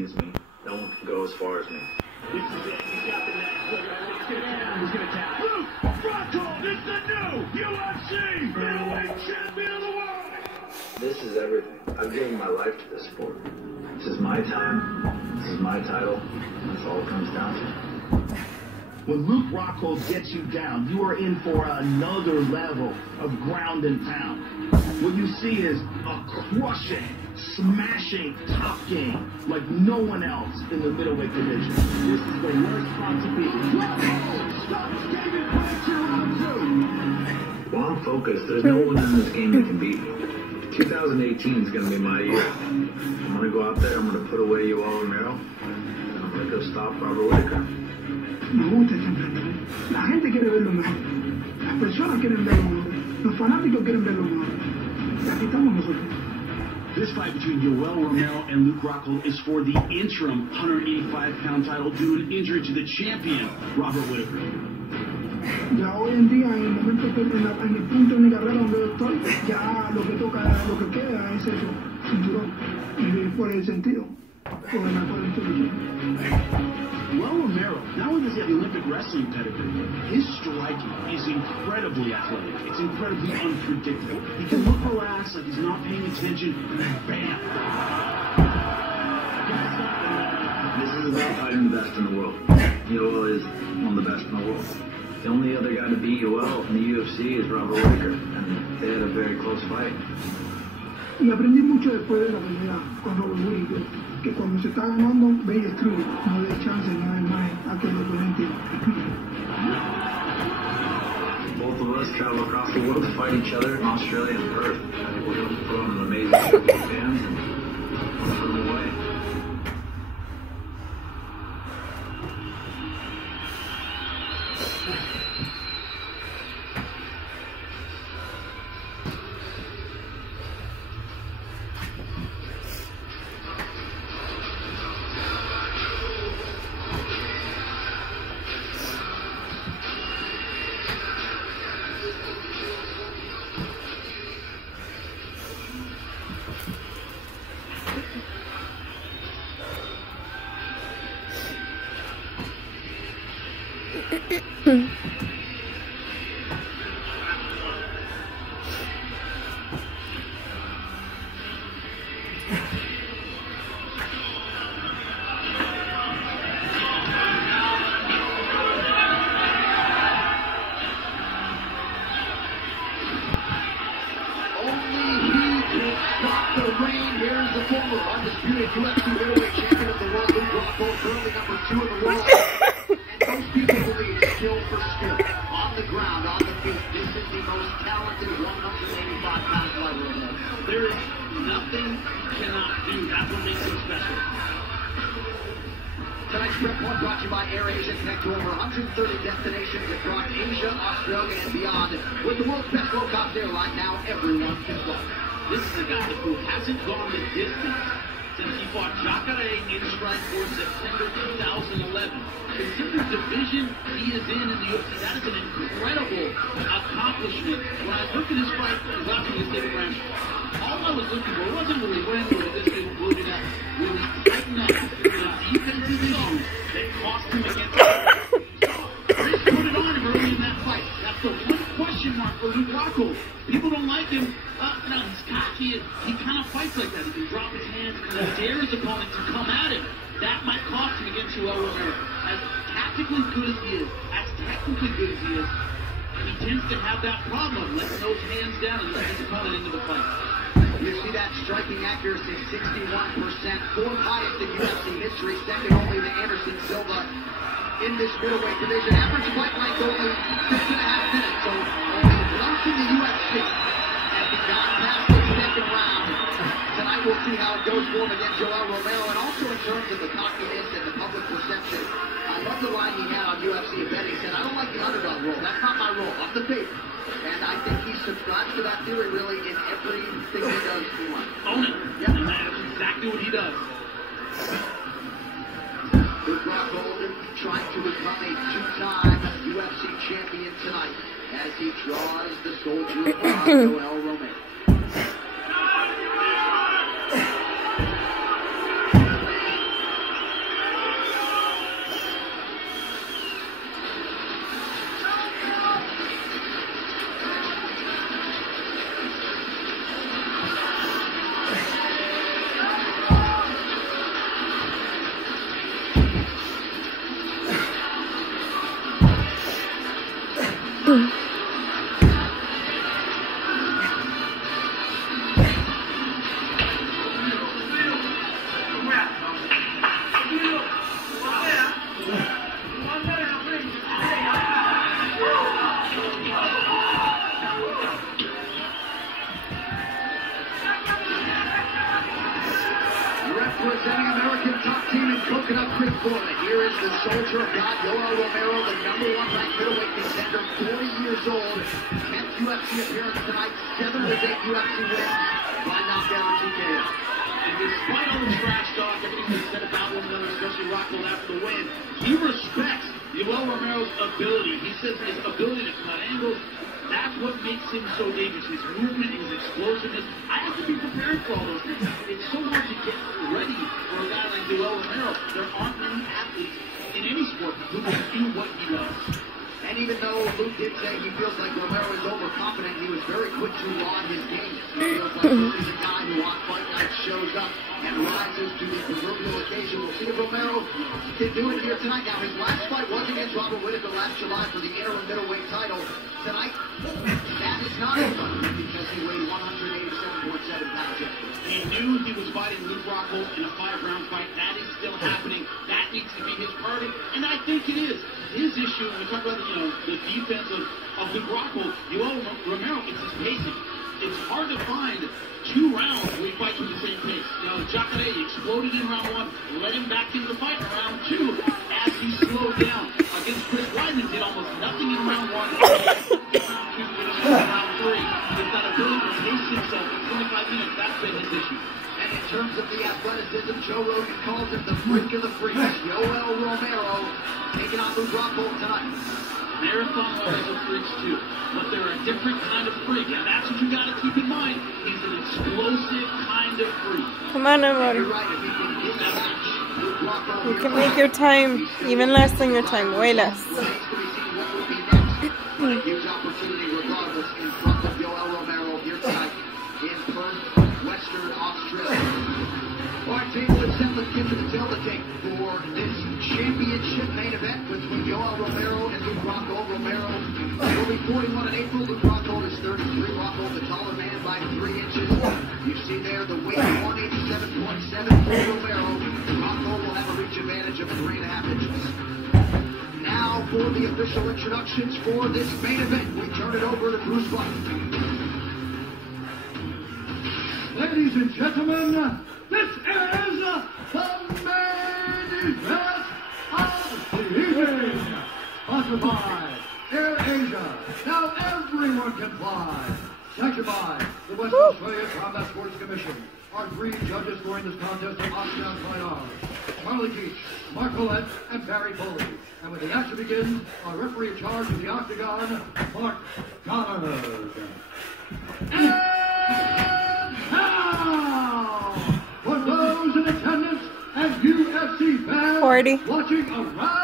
beats me. No one can go as far as me. This is it. He's got the next. He's gonna tap. Luke Rockhold is the new UFC middleweight champion of the world. This is everything. I've given my life to this sport. This is my time. This is my title. That's all it comes down to. When Luke Rockhold gets you down, you are in for another level of ground and pound. What you see is a crushing, smashing top game like no one else in the middleweight division. This is the worst spot to be. Rockhold stops David Blanchard round 2. While I'm focused, there's no one in this game that can beat me. 2018 is going to be my year. I'm going to go out there, I'm going to put away Yoel Romero, and I'm going to go stop Robert Whittaker. Me gusta ese enfrentamiento. La gente quiere ver lo mejor. Las personas quieren ver lo mejor. Los fanáticos quieren ver lo mejor. Y aquí estamos nosotros. This fight between Yoel Romero and Luke Rockhold is for the interim 185-pound title due to an injury to the champion, Robert Whittaker. Ya hoy en día, en el momento en el punto de mi carrera donde yo estoy, ya lo que toca, lo que queda es eso, cinturón. Y por el sentido, por el mejor de Yoel Romero, not only does he have the Olympic wrestling pedigree, his striking is incredibly athletic. It's incredibly unpredictable. He can look relaxed, like he's not paying attention, and bam! This is about fighting the best in the world. Yoel is one of the best in the world. The only other guy to beat Yoel in the UFC is Robert Whittaker, and they had a very close fight. Y aprendí mucho después de la pelea con Robert Whittaker, que cuando se está ganando, ve y destruye, no dé chance una vez más a que el oponente. Both of us travel across the world to fight each other in Australia and Perth. I think we're going to put on an amazing show for the fans and put them away. Here's the former undisputed UFC middleweight champion of the world, Luke Rockhold, currently number 2 in the world. And most people believe skill for skill, on the ground, on the feet, this is the most talented 185-pound lightweight. There is nothing he cannot do. That's what makes him special. Tonight's Prep One brought to you by AirAsia. Connect to over 130 destinations across Asia, Australia, and beyond. With the world's best low-cost airline, now everyone can fly. This is a guy who hasn't gone the distance since he fought Jacare in Strikeforce September 2011. Consider the division he is in the UFC. That is an incredible accomplishment. When I looked at his fight, watching this David Blanchard, all I was looking for wasn't really when or this thing blew up. Really tighten up the defensive issues that cost him against Chris put it on him early in that fight. That's the one question mark for Luke Rockhold. People don't like him. He's cocky. He kind of fights like that. He can drop his hands and dare his opponent to come at him. That might cost him against Yoel Romero. As tactically good as he is, as technically good as he is, he tends to have that problem, letting those hands down and letting his opponent into the fight. You see that striking accuracy, 61%, 4th highest in UFC history, second only to Anderson Silva in this middleweight division. Average fight length only 6.5 minutes, so only once in the UFC. And he got past the second round. Tonight we'll see how it goes for him against Yoel Romero, and also in terms of the cockiness and the public perception. I love the line he had on UFC event. He said, I don't like the underdog role. That's not my role. I'm the favorite. And I think he subscribes to that theory really in everything he does in life. Own it. Yep. And that's exactly what he does. Luke Rockhold trying to become a 2-time UFC champion tonight as he draws the soldier of Yoel Romero. Representing American top team in Coconut Creek, Florida. Here is the soldier of God, Yoel Romero, the #1 ranked middleweight contender, 40 years old. 10th UFC appearance tonight, 7 of his 8 UFC wins by knockout or TKO. And despite all the trash talk, everything they said about one another, especially Rockhold after the win, he respects Yoel Romero's ability. He says his ability to cut angles, that's what makes him so dangerous. His movement, his explosiveness. I have to be prepared for all those things. It's so hard to get ready for a guy like Yoel Romero. There aren't many athletes in any sport who can do what he does. And even though Luke did say he feels like Romero is overconfident, he was very quick to laud his game. He feels like this is a guy who on fight night shows up and rises to the proverbial occasion. We'll see if Romero can do it here tonight. Now, his last fight was against Robert Whittaker last July for the interim middleweight title. Tonight, that is not over because he weighed 187.7 pounds yesterday. He knew he was fighting Luke Rockhold in a 5-round fight. That is still happening. That needs to be his priority, and I think it is. His issue, when we talk about the defense of Luke Rockhold, Yoel Romero, it's his pacing. It's hard to find 2 rounds where he fights with the same pace. Jacare exploded in round 1, led him back into the fight in round 2 as he slowed down. Against Chris Weidman, did almost nothing in round 1. Round 3. He's got ability to pace himself in 25 minutes. That's been his issue. And in terms of the athleticism, Joe Rogan calls him the freak of the freaks. Yoel Romero taking on Luke Rockhold tonight. Marathon runners are freaks too, but they're a different kind of freak, and that's what you got to keep in mind. He's an explosive kind of freak. Come on, Amor. You're right, if he can get that match, Luke Rockhold You can make your time even less than your time, way less. remains to be seen what will be next. But a huge opportunity regardless in front of Yoel Romero here tonight in Perth, Western Australia. All right, team, let's get to the tailgate for this championship main event between Yoel Romero and Luke Rockhold. Romero will be 41 in April. Luke Rockhold is 33. Rockhold, the taller man by 3 inches. You see there the weight 187.7 for Romero. Rockhold will have a reach advantage of 3.5 inches. Now for the official introductions for this main event, we turn it over to Bruce Buck. Ladies and gentlemen, this is the main event of the evening. Sponsored by Air Asia. Now everyone can fly. Sanctioned by the West Australia Combat Sports Commission. Our 3 judges scoring this contest are Octagon Fight Arms, Charlie Keach, Mark Collette, and Barry Foley. And when the action begins, our referee in charge of the Octagon, Mark Goddard. And now, for those in attendance and UFC fans 40. watching around